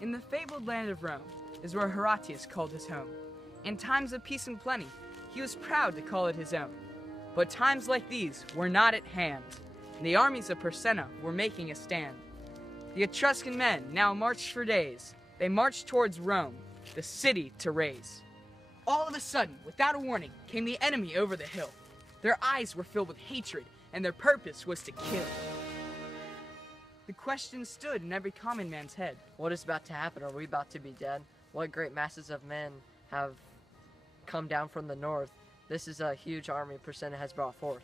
In the fabled land of Rome is where Horatius called his home. In times of peace and plenty, he was proud to call it his own. But times like these were not at hand, and the armies of Persenna were making a stand. The Etruscan men now marched for days. They marched towards Rome, the city to raise. All of a sudden, without a warning, came the enemy over the hill. Their eyes were filled with hatred, and their purpose was to kill. The question stood in every common man's head. What is about to happen? Are we about to be dead? What great masses of men have come down from the north? This is a huge army Persenna has brought forth.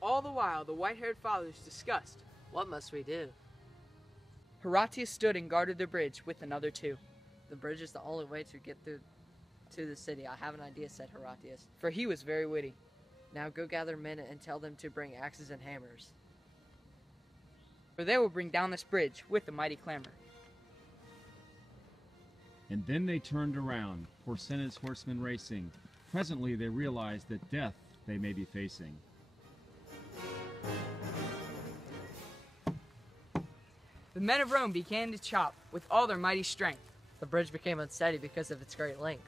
All the while, the white-haired fathers discussed. What must we do? Horatius stood and guarded the bridge with another two. The bridge is the only way to get through to the city. I have an idea, said Horatius. For he was very witty. Now go gather men and tell them to bring axes and hammers. For they will bring down this bridge with a mighty clamor. And then they turned around, Persenna's horsemen racing. Presently they realized that death they may be facing. The men of Rome began to chop with all their mighty strength. The bridge became unsteady because of its great length.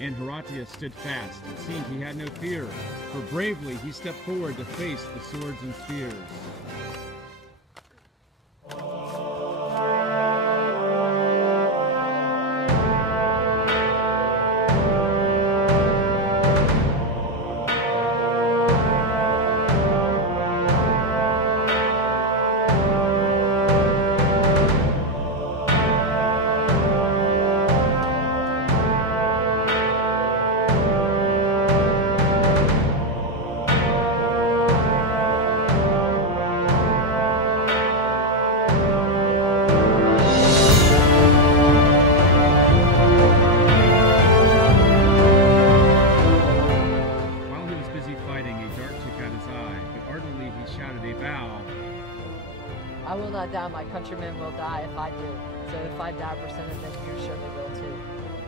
And Horatius stood fast. It seemed he had no fear, for bravely he stepped forward to face the swords and spears. I will not die, my countrymen will die if I do. So if I die, Persenna, then you surely will too.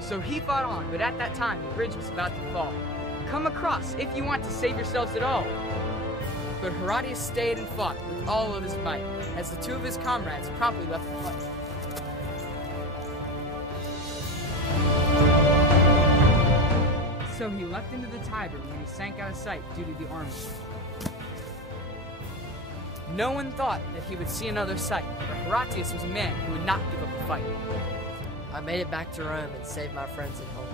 So he fought on, but at that time the bridge was about to fall. Come across if you want to save yourselves at all. But Horatius stayed and fought with all of his might, as the two of his comrades promptly left the fight. So he leapt into the Tiber when he sank out of sight due to the army. No one thought that he would see another sight, but Horatius was a man who would not give up the fight. I made it back to Rome and saved my friends at home.